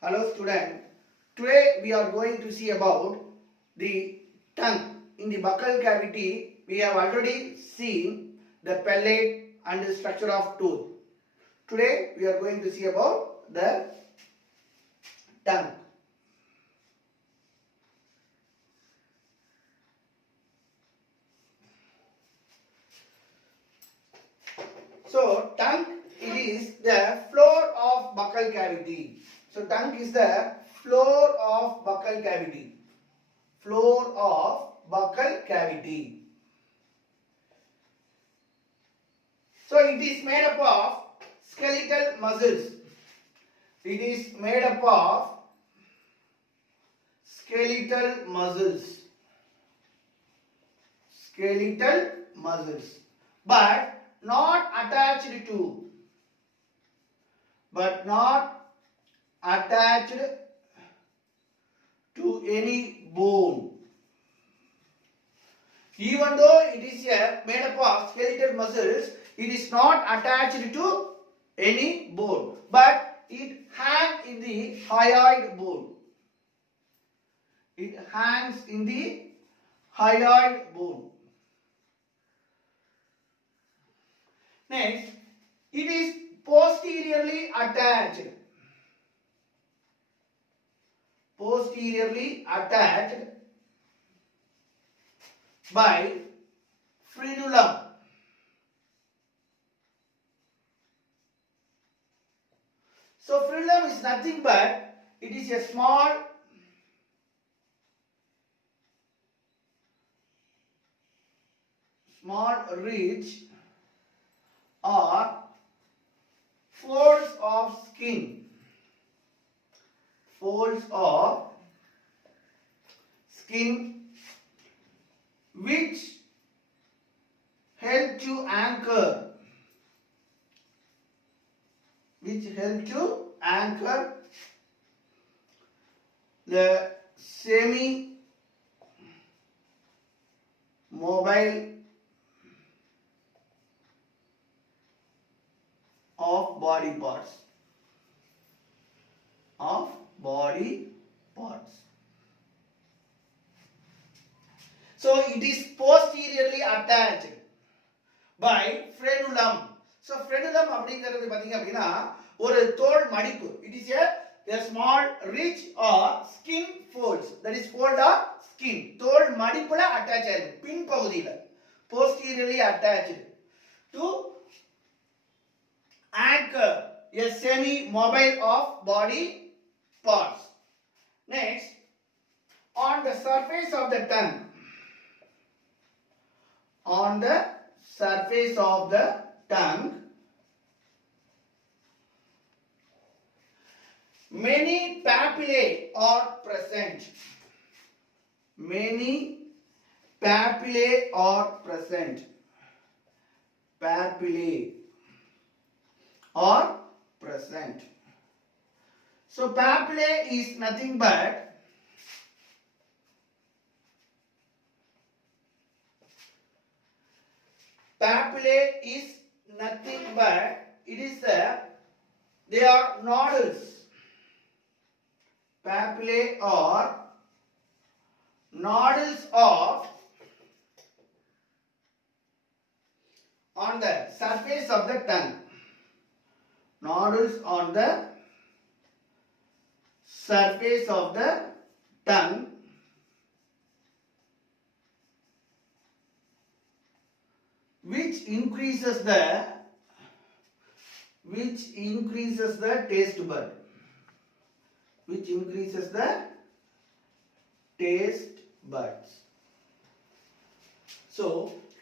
Hello student. Today we are going to see about the tongue. In the buccal cavity we have already seen the palate and the structure of tooth. Today we are going to see about the tongue. So tongue it is the floor of buccal cavity. So tongue is the floor of buccal cavity. Floor of buccal cavity. So it is made up of skeletal muscles. It is made up of skeletal muscles. Skeletal muscles. But not attached to any bone. Even though it is made up of skeletal muscles, it is not attached to any bone, but it hangs in the hyoid bone. It hangs in the hyoid bone. Next, it is posteriorly attached. Posteriorly attached by frenulum. So frenulum is nothing but it is a small ridge or folds of skin. Folds of skin which help to anchor the semi-mobile of body parts. So it is posteriorly attached by frenulum. So frenulum அப்படிங்கிறது பாத்தீங்க அப்படினா ஒரு தோல் மடிப்பு. It is a small ridge or skin folds. That is fold of skin. தோல் மடிப்புல அட்டாச் ஆயிருக்கு பின் பகுதியில. Posteriorly attached to anchor a semi-mobile of body parts. Next, on the surface of the tongue. On the surface of the tongue, many papillae are present. Many papillae are present. Papillae are present. So papillae is nothing but it is they are nodules. Papillae are nodules of on the surface of the tongue. Nodules on the surface of the tongue which increases the taste bud. So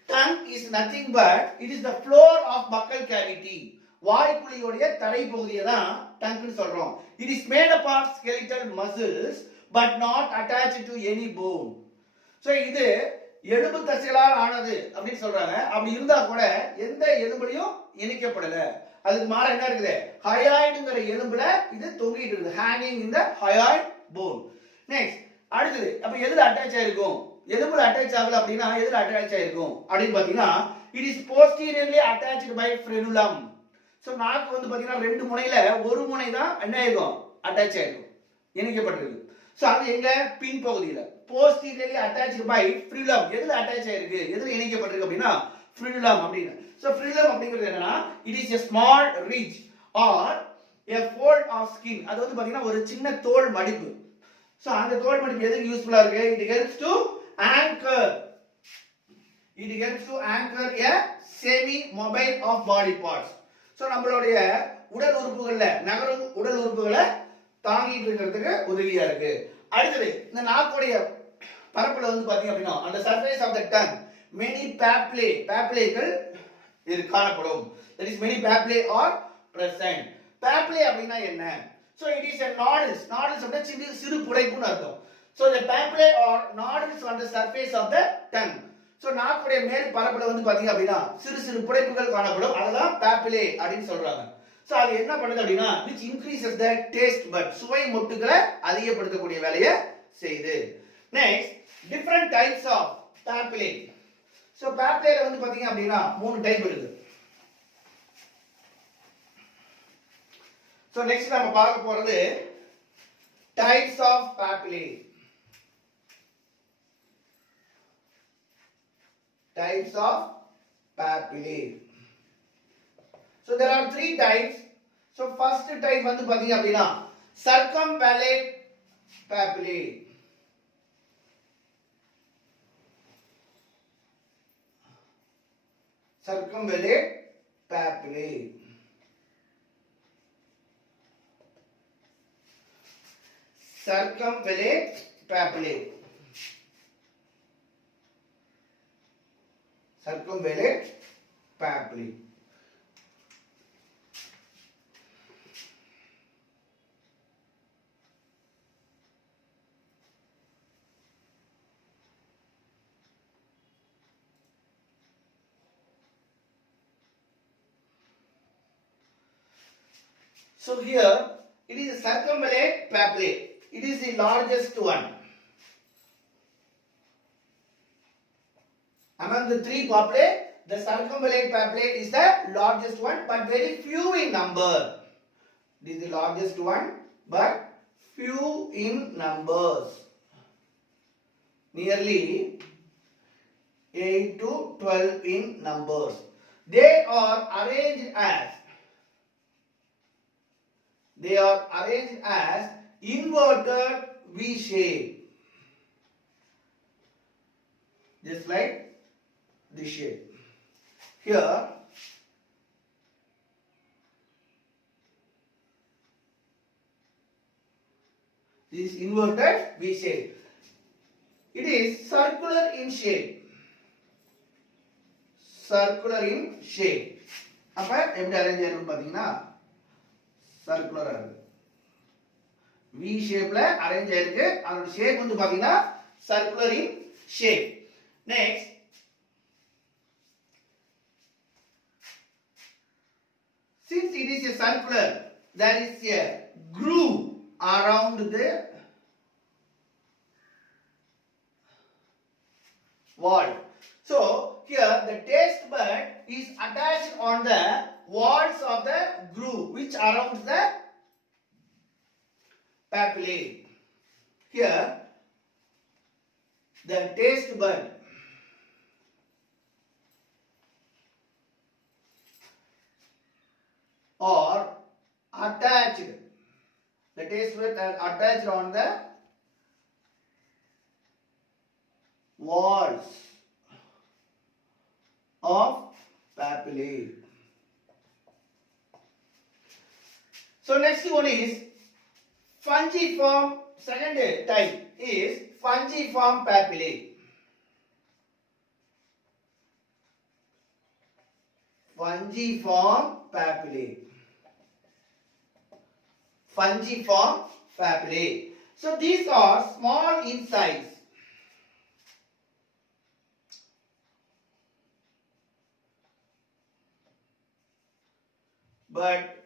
tongue is nothing but it is the floor of buccal cavity. வாய்க்குழியோட தரை பகுதியை தான் டங்க்னு சொல்றோம். It is made up of skeletal muscles but not attached to any bone. So இது எலும்பு தசைகளால் ஆனது அப்படின்னு சொல்றாங்க. அப்படி இருந்தா கூட எந்த எலும்புலயும் இணைக்கப்படல. அதுக்கு மாறா என்ன இருக்குது? ஹயாய்டுங்கற எலும்புல இது தொங்கிட்டு இருக்குது. ஹேங்கிங் இன் தி ஹயாய்ட் போன். நெக்ஸ்ட் அடுத்து அப்ப எதுல அட்டாச் ஆயிருக்கும்? எலும்புல அட்டாச் ஆகல அப்படினா எதுல அட்டாச் ஆயிருக்கும் அப்படின்னு பாத்தீங்கன்னா it is posteriorly attached by frenulum. So நாக்கு வந்து பாத்தீங்கன்னா ரெண்டு முனையில ஒரு முனை தான் என்ன ஆயிருக்கும் அட்டாச் ஆயிருக்கும், இணைக்கப்பட்டிருக்கு. சோ அது எங்க பின் பகுதியில. posteriorly attached by frenulum, எதுல அட்டாச் ஆயிருக்கு, எதுல இணைக்கப்பட்டிருக்கு அப்படின்னா frenulum அப்படின்னு. சோ frenulum அப்படிங்கிறது என்னன்னா it is a small ridge or a fold of skin. அது வந்து பாத்தீங்கன்னா ஒரு சின்ன தோல் மடிப்பு. சோ அந்த தோல் மடிப்பு எதுக்கு யூஸ்ஃபுல்லா இருக்கு? it helps to anchor, it helps to anchor a semi mobile of body parts. So நம்மளுடைய உடல் உறுப்புகள்ல நகரும் உடல் உறுப்புகளை தாங்கிட்டு இருக்கிறதுக்கு உதவியா இருக்கு. அடுத்தது இந்த நாக்குடைய பரப்புல வந்து பாத்தீங்க அப்படின்னா அந்த surface of the tongue many papillae, papillaeகள் இது காணப்படும். that is many papillae are present. papillae அப்படினா என்ன? so it is a nodules, nodules அப்படினா சிறு சிறு புடைப்புன்னு அர்த்தம். so the papillae are nodules on the surface of the tongue. so நாக்குடைய மேல் பரப்புல வந்து பாத்தீங்க அப்படினா சிறு சிறு புடைப்புகள் காணப்படும், அததான் papillae அப்படினு சொல்றாங்க. சோ அது என்ன பண்ணுது அப்படினா which increases the taste bud, சுவை மொட்டுகளை அதிகப்படுத்தக்கூடிய வேலையை செய்யுது. next different types of papillae. So papillae வந்து பாத்தீங்க அப்படினா மூணு டைப் இருக்கு. சோ next நாம பார்க்க போறது types of papillae. types of papillae. So there are three types. So first type வந்து பாத்தீங்க அப்படினா circumvallate papillae. circumvallate papillae. circumvallate papillae. circumvallate papillae. So here it is circumvallate papillae. It is the largest one. Among the three papillae, the circumvallate papillae is the largest one, but very few in number. It is the largest one, but few in numbers. Nearly 8 to 12 in numbers. They are arranged as inverted V shape, just like this shape. Here this is inverted V shape. It is circular in shape. Circular in shape. அப்ப எப்படி அரேஞ்ச் ஆயிருக்கும் பாத்தீங்கன்னா சர்க்குலரா இருக்கு, V ஷேப்ல அரேஞ்ச் ஆயிருக்கு. அதோட ஷேப் வந்து பாத்தீங்கன்னா circular in shape. Next since it is a circular, there is a groove around the wall. So here the taste bud is attached on the walls of the groove which surrounds the papillae. Here the taste bud are attached. The taste bud are attached on the walls of papillae. So next one is fungiform. Second type is fungiform papillae. Fungiform papillae. Fungiform papillae. So these are small in size. But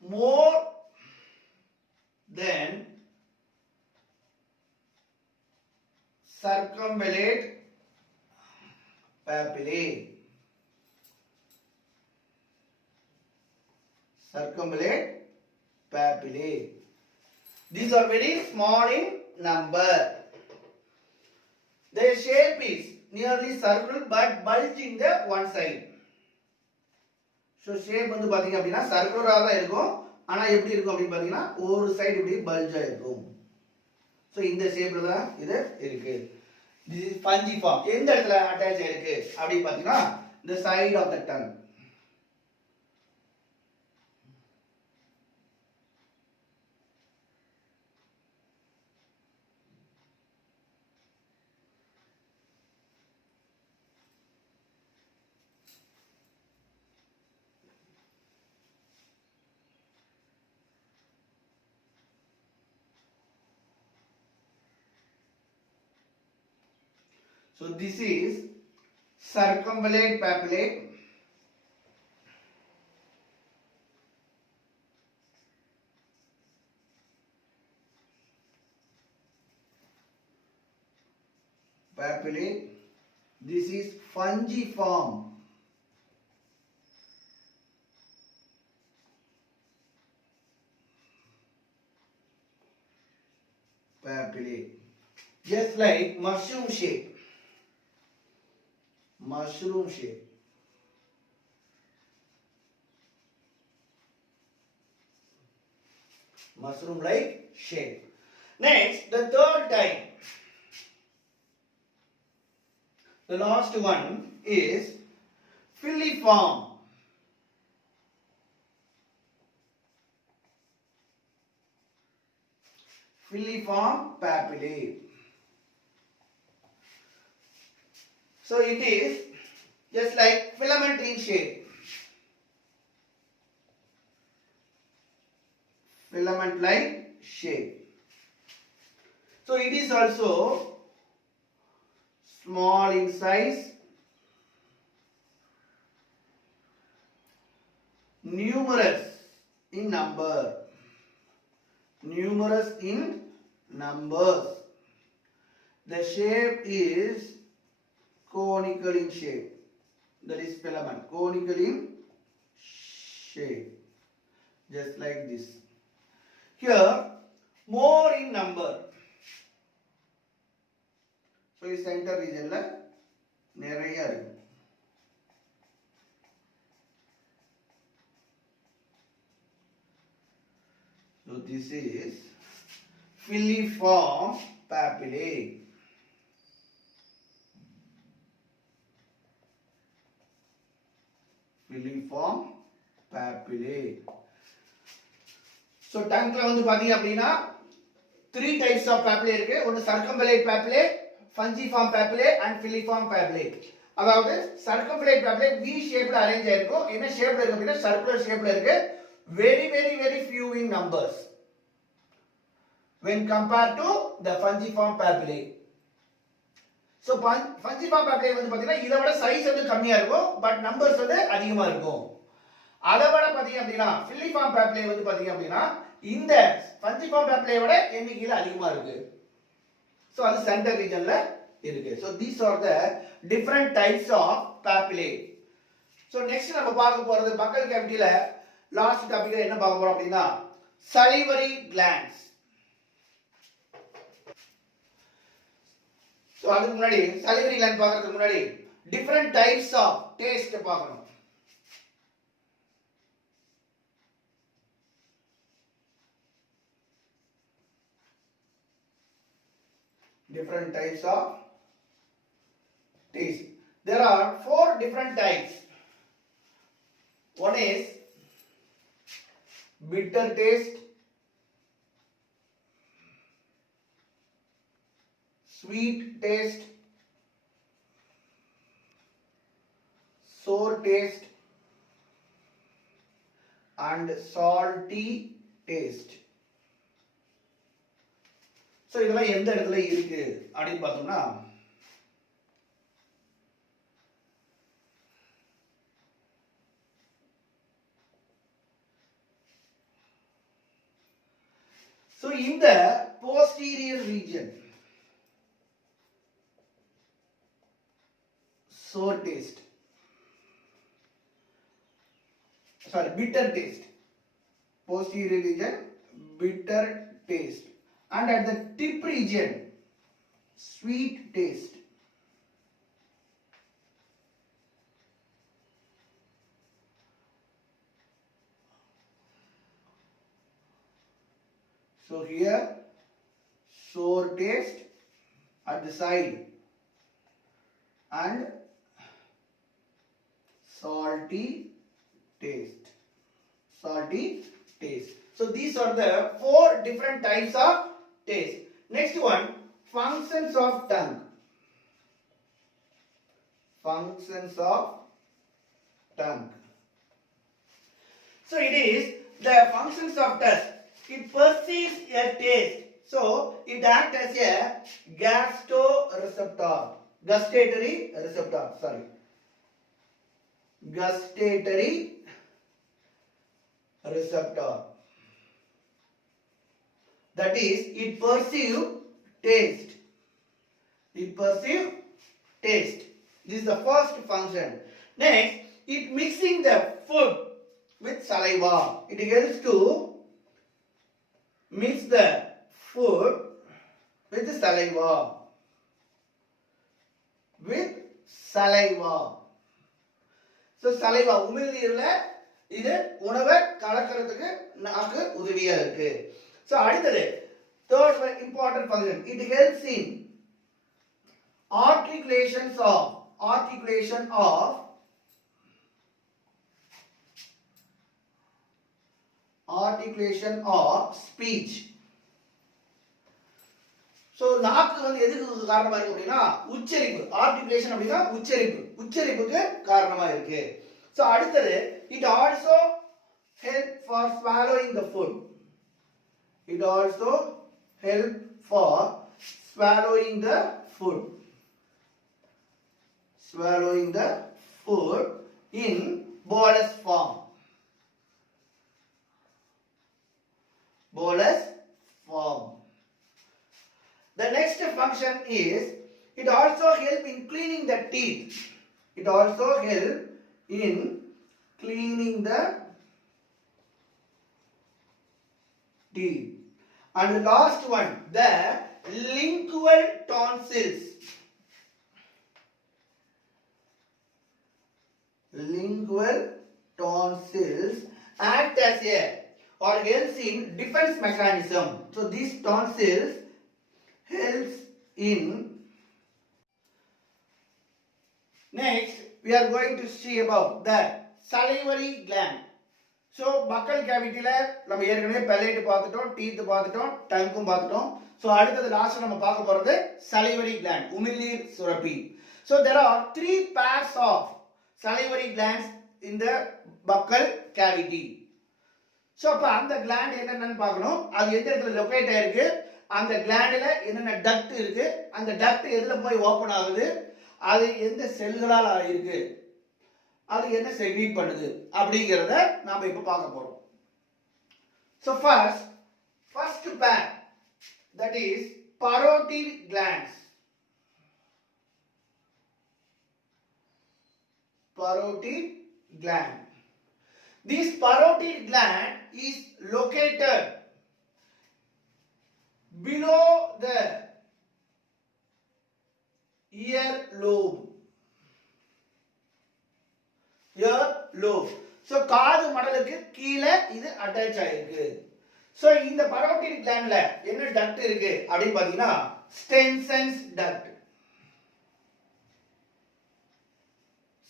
more than circumvallate papillae. Circumvallate papillae. These are very small in number. Their shape is nearly circle but bulge in the one side. So shape வந்து பாத்தீங்க அப்படினா சர்க்குலரா தான் இருக்கும். ஆனா எப்படி இருக்கும் அப்படி பாத்தீங்கன்னா ஒரு சைடு இப்படி பல்ஜ் ஆயிருக்கும். சோ இந்த ஷேப்ல தான் இது இருக்கு. This is fungiform. எந்த இடத்துல அட்டாச் ஆயிருக்கு அப்படி பாத்தீங்கன்னா the side of the tongue. So this is circumvallate papillae. Papillae. This is fungiform. Papillae. Just like mushroom shape. Mushroom shape. Mushroom like shape. Next, the third type. The last one is filiform. Filiform papillae. So it is just like filament in shape. Filament like shape. So it is also small in size, numerous in number. Numerous in numbers. The shape is conical in shape. That is filament. Conical in shape. Just like this. Here, more in number. So, this center region la நிறைய இருக்கு. So, this is filiform papillae. Filiform papillae. So tongue வந்து பாத்தீங்க அப்படினா three types of papillae இருக்கு. ஒன்னு circumvallate papillae, fungiform papillae and filiform papillae. அதாவது circumvallate papillae V ஷேப்ல அரேஞ்ச் ஆயிருக்கும். என்ன ஷேப்ல இருக்கு அப்படினா சர்க்குலர் ஷேப்ல இருக்கு. Very few in numbers when compared to the fungiform papillae. So fungiform papillae வந்து பாத்தீங்கன்னா இத விட சைஸ் வந்து கம்மியா இருக்கும் பட் நம்பர்ஸ் வந்து அதிகமா இருக்கும். அத விட பாத்தீங்க அப்படினா filiform papillae வந்து பாத்தீங்க அப்படினா இந்த fungiform papillae விட எண்ணிக்கையில அதிகமா இருக்கு. So அது சென்டர் ரீஜன்ல இருக்கு. So these are the different types of papillae. So next நம்ம பார்க்க போறது பக்கல் கேவிட்டில லாஸ்ட் டாபிக்ல என்ன பார்க்க போறோம் அப்படினா salivary glands. So அதுக்கு முன்னாடி salivary gland பார்க்கிறதுக்கு முன்னாடி different types of taste பார்க்கணும். Different types of taste. There are four different types. One is bitter taste, sweet taste, sour taste and salty taste. So இதெல்லாம் எந்த இடத்துல இருக்கு அப்படினு பார்த்தோம்னா so in the posterior region sour taste, sorry bitter taste, posterior region bitter taste. And at the tip region, sweet taste. So here, sour taste at the side and salty taste. Salty taste. So these are the 4 different types of taste. Next one, functions of tongue. Functions of tongue. So it is the functions of taste. It perceives a taste. So it acts as a gustatory receptor. Sorry. Gustatory receptor. That is, it perceives taste. It perceives taste. This is the first function. Next, it mixing the food with saliva. It helps to mix the food with saliva. With saliva. So saliva உமிழ்நீர்ல இது உணவை கலக்கிறதுக்கு நாக்கு உதவியா இருக்கு. So அடுத்தது third important function, it helps in articulation of speech. So நாக்கு வந்து எதுக்கு காரணமா இருக்கு அப்படினா உச்சரிப்பு. articulation அப்படினா உச்சரிப்புக்கு காரணமா இருக்கு. So அடுத்தது it also help for swallowing the food. It also help for swallowing the food. Swallowing the food in bolus form. Bolus form. The next function is it also help in cleaning the teeth. It also help in cleaning the teeth. And the last one, the lingual tonsils. Lingual tonsils act as a or helps in defense mechanism. So these tonsils helps in. Next, we are going to see about the salivary gland. So buccal cavity ல நம்ம ஏற்கனவே palate பார்த்துட்டோம், teeth பார்த்துட்டோம், tongue பார்த்துட்டோம். So அடுத்தது லாஸ்ட் நம்ம பார்க்க போறது salivary gland, உமிழ்நீர் சுரப்பி. So there are 3 pairs of salivary glands in the buccal cavity. So அப்ப அந்த gland என்னன்னு பார்க்கணும். அது எந்த இடத்துல லொகேட் ஆயிருக்கு, அந்த glandல என்னென்ன duct இருக்கு, அந்த duct எதுல போய் ஓபன் ஆகுது, அது எந்த செல்களால் இருக்கு, அது என்ன செக்ரீட் பண்ணுது அப்படிங்கறத நாம இப்ப பார்க்க போறோம். So first pair, that is parotid glands. Parotid gland. This parotid gland is located below the ear lobe. Ear lobe. So காது மடலுக்கு கீழே இது அட்டாச் ஆயிருக்கு. So இந்த parotid glandல என்ன duct இருக்கு அப்படி பாத்தீங்கன்னா Stenson's duct.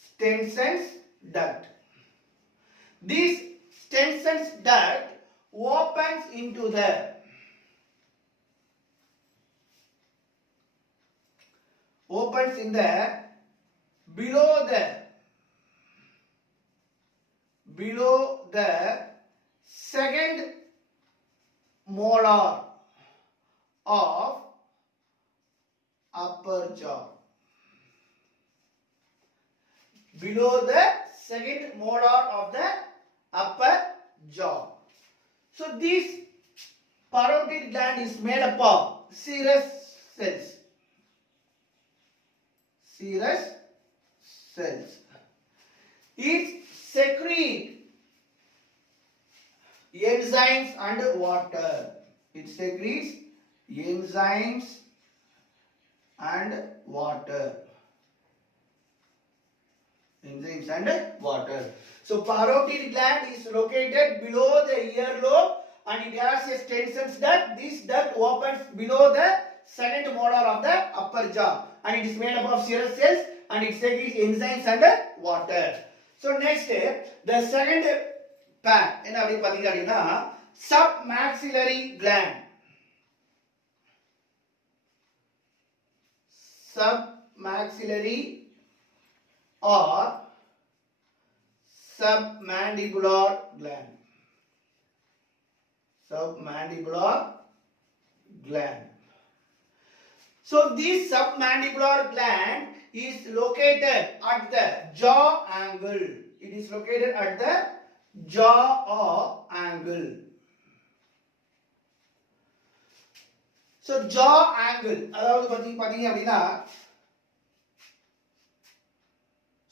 Stenson's duct. This Stenson's duct opens into the below the second molar of upper jaw. Below the second molar of the upper jaw. So this parotid gland is made up of serous cells. Serous cells. It secretes enzymes and water. it secretes enzymes and water. Enzymes and water. So parotid gland is located below the earlobe and it has a Stenson's duct. This duct opens below the second molar of the upper jaw and it is made up of serous cells and it secretes enzymes and water. So next, the second part என்ன அப்படி பாத்தீங்க அப்படினா submaxillary gland. Submaxillary or submandibular gland. Submandibular gland. So this submandibular gland is located at the jaw angle. It is located at the jaw angle. So jaw angle அதாவது பாத்தீங்க அப்படினா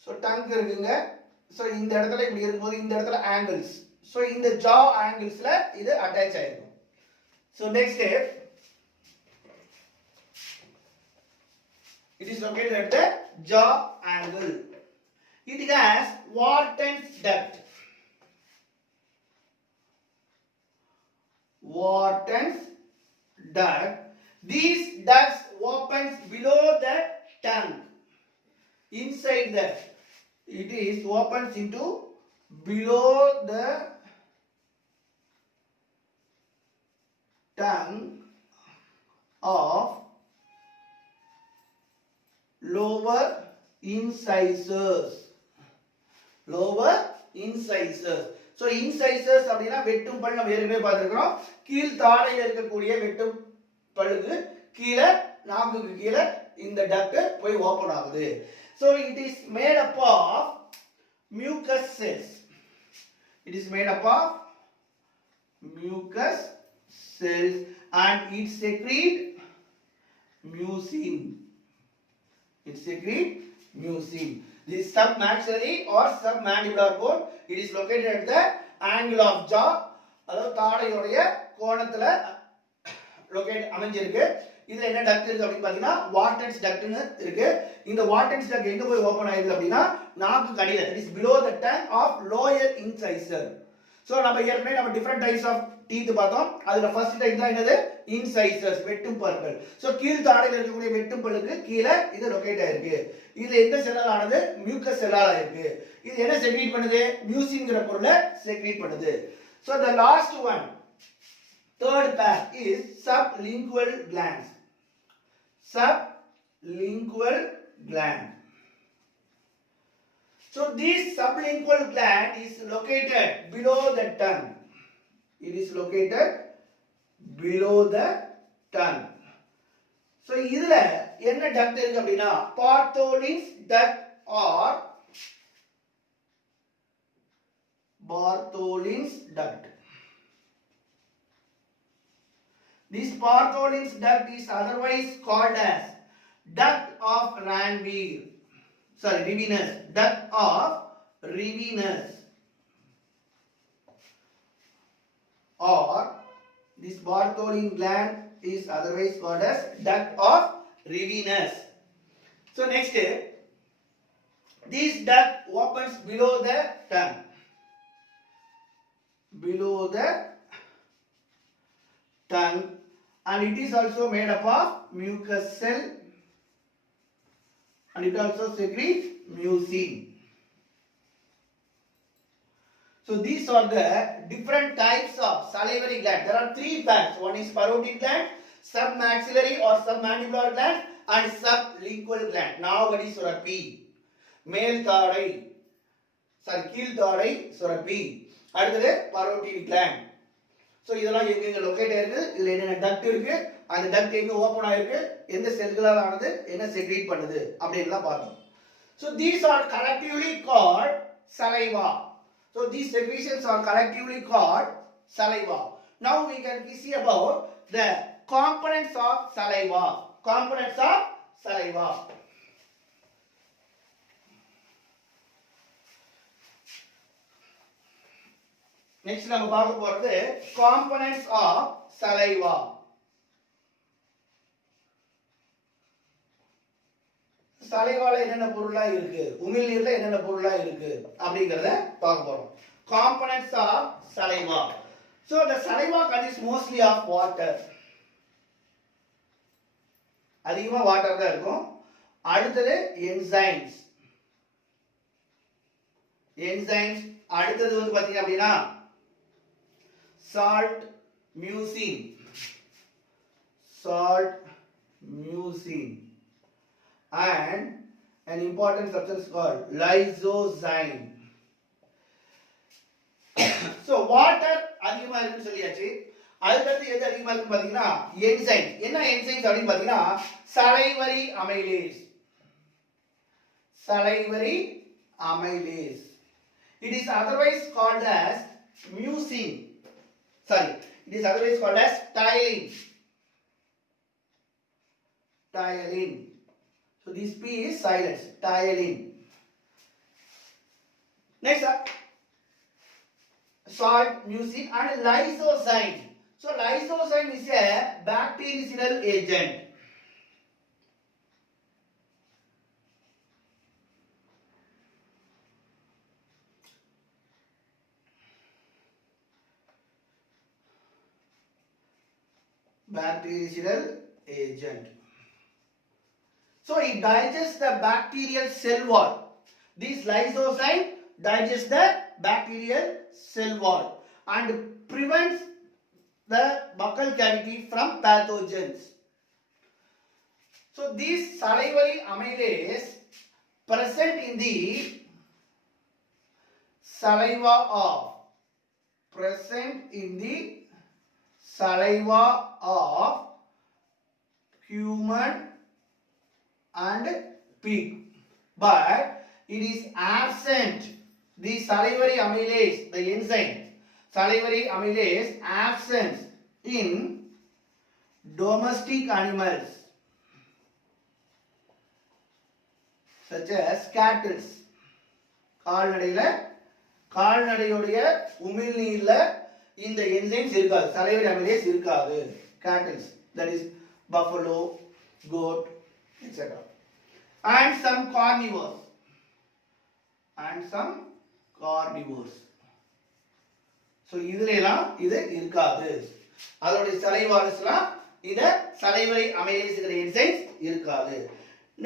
so tongue இருக்குங்க. so இந்த இடத்துல இப்படி இருக்கும்போது இந்த இடத்துல angles. so இந்த jaw anglesல இது அட்டாச் ஆயிருக்கும். so next step, it is located at the jaw angle. It has Wharton's duct. Wharton's duct. These ducts opens below the tongue. Inside that, it is opens into below the tongue of lower incisors. Lower incisors. So incisors அப்படினா வெட்டும் பல் நம்ம ஏற்கனவே பார்த்திருக்கிறோம். கீழ் தாடையில இருக்கக்கூடிய வெட்டும் பல்லுக்கு கீழ நாக்குக்கு கீழ இந்த டக்ட் போய் ஓபன் ஆகுது. So it is made up of mucus cells. It is made up of mucus cells and it secrete mucin. It secrete mucin. This submaxillary or submandibular bone, it is located at the angle of jaw. அதாவது தாடையோடைய கோணத்துல லொகேட் அமைஞ்சிருக்கு. இதுல என்ன டக்ட் இருக்கு அப்படி பாத்தீங்கன்னா வார்டன்ஸ் டக்ட்னு இருக்கு. இந்த வார்டன்ஸ் டக்ட் எங்க போய் ஓபன் ஆயிருக்கு அப்படினா நாக்கு அடியில, that is below the tongue of lower incisor. So நம்ம ஏற்கனவே நம்ம different types of teeth பார்த்தோம். அதுல ஃபர்ஸ்ட் டைப் தான் என்னது incisors, வெட்டும் பற்கள். So கீழ் தாடையில இருக்கக்கூடிய வெட்டும் பல்லுக்கு கீழ இது லொகேட் ஆயிருக்கு. இதுல எந்த செல்லால் ஆனது மியூக்கஸ் செல்லால் ஆயிருக்கு. இது என்ன செக்ரீட் பண்ணுது மியூசின்ங்கற பொருளை செக்ரீட் பண்ணுது. So the last one, third pair is sublingual glands. Sublingual gland. So this sublingual gland is located below the tongue. It is located below the tongue. So இதுல என்ன டக்ட் இருக்கு அப்படினா Bartholin's duct or Bartholin's duct. This Bartholin's duct is otherwise called as duct of Ranvier. Sorry, Rivinus. Duct of Rivinus. Or this Bartholin gland is otherwise called as duct of Rivinus. So next, this duct opens below the tongue. Below the tongue, and it is also made up of mucus cell and it also secretes mucin. So these are the different types of salivary gland. There are three glands. One is parotid gland, submaxillary or submandibular gland and sublingual gland. Navadi சுரப்பி, மேல் தாடை, கீழ் தாடை சுரப்பி. அடுத்தது parotid gland. So இதெல்லாம் எங்க லொகேட் ஆயிருக்கு, இதுல என்ன டக்ட் இருக்கு, அந்த டக்ட் எங்க ஓபன் ஆயிருக்கு, எந்த செல்களால் ஆனது, என்ன செக்ரீட் பண்ணுது அப்படிலாம் பார்த்தோம். So these are collectively called saliva. So these secretions are collectively called saliva. Now we can see about the components of saliva. Components of saliva. Next நம்ம பார்க்க போறது காம்போனன்ட்ஸ் ஆஃப் சலைவா. சலைவால என்னென்ன பொருளா இருக்கு, உமிழ்நீர்ல என்னென்ன பொருளா இருக்கு அப்படிங்கறத பார்க்க போறோம். Components of saliva. So the saliva consists mostly of water. அதிகமா வாட்டர் தான் இருக்கும். அடுத்தது enzymes. அடுத்தது வந்து பாத்தீங்க அப்படின்னா salt mucin and an important substance called lysozyme. So water அதிகமா இருக்குன்னு சொல்லியாச்சு. அதுக்கு எது அதிகமா இருக்குன்னு பாத்தீங்கன்னா என்சைம். என்ன என்சைம்ஸ் அப்படினு பாத்தீங்கன்னா salivary amylase. It is otherwise called as mucin. It is otherwise called as ptyalin. So this P is silent. Ptyalin. Next salt, mucin and lysozyme. So lysozyme is a bactericidal agent. So it digests the bacterial cell wall. This lysozyme digests the bacterial cell wall and prevents the buccal cavity from pathogens. So this salivary amylase present in the saliva of human and pig, but it is absent. The salivary amylase, the enzyme salivary amylase absent in domestic animals such as cattle. கால்நடையோடைய உமிழ்நீர்ல இந்த என்சைம்ஸ் இருக்காது, salivary amylase இருக்காது. Cattle, that is buffalo, goat, etc. and some carnivores. So இதுல எல்லாம் இது இருக்காது. அதோட சலைவாலஸ்லாம் இத salivary amylase என்சைம்ஸ் இருக்காது.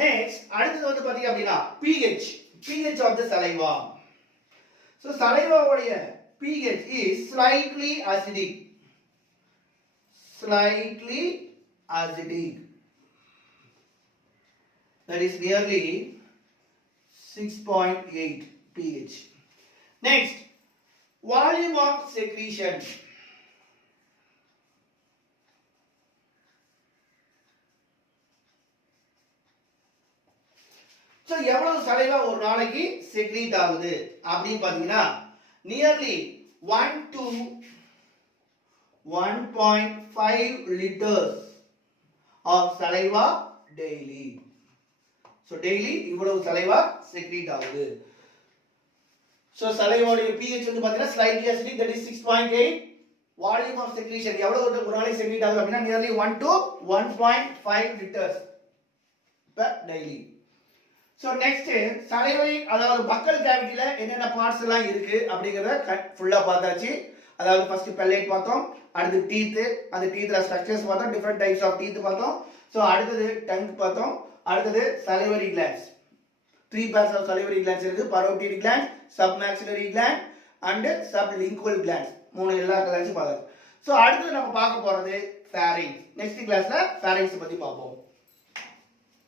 நெக்ஸ்ட் அடுத்து வந்து பாத்தீங்க அப்படினா pH of the saliva. So saliva உடைய pH is slightly acidic. That is nearly 6.8 pH. Next, volume of secretion. So எவ்வளவு சலைவா ஒரு நாளைக்கு செக்ரீட் ஆகுது அப்படின்னு பாத்தீங்கன்னா nearly 1 to 1.5 liters of saliva daily. So daily இவ்வளவு சலைவா செக்ரீட் ஆகுது. So saliva உடைய pH வந்து பாத்தீங்கன்னா slightly acidic, that is 6.8. volume of secretion எவ்வளவு ஒரு நாளைக்கு செக்ரீட் ஆகுது அப்படின்னா nearly 1 to 1.5 liters per daily. So next salivary அதாவது பக்கல் கேவிட்டில என்னென்ன பார்ட்ஸ் எல்லாம் இருக்கு அப்படிங்கறத ஃபுல்லா பார்த்தாச்சு. அதாவது ஃபர்ஸ்ட் பெல்லேட் பார்த்தோம், அடுத்து டீத், அந்த டீத்ல ஸ்ட்ரக்சர்ஸ் பார்த்தோம், டிஃபரண்ட் டைப்ஸ் ஆஃப் டீத் பார்த்தோம். சோ அடுத்து டங் பார்த்தோம், அடுத்து salivary glands. 3 pairs of salivary glands இருக்கு, parotid gland, submaxillary gland and sublingual glands. மூணு எல்லா glands பார்த்தோம். சோ அடுத்து நம்ம பார்க்க போறது pharynx. நெக்ஸ்ட் கிளாஸ்ல pharynx பத்தி பார்ப்போம்.